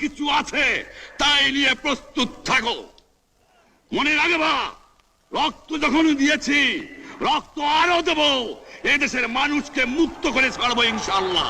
কিছু আছে তাই নিয়ে প্রস্তুত থাকো। মনে রাখবা, রক্ত যখন দিয়েছি, রক্ত আরো দেব। এদেশের মানুষকে মুক্ত করে ছাড়বো ইনশাআল্লাহ।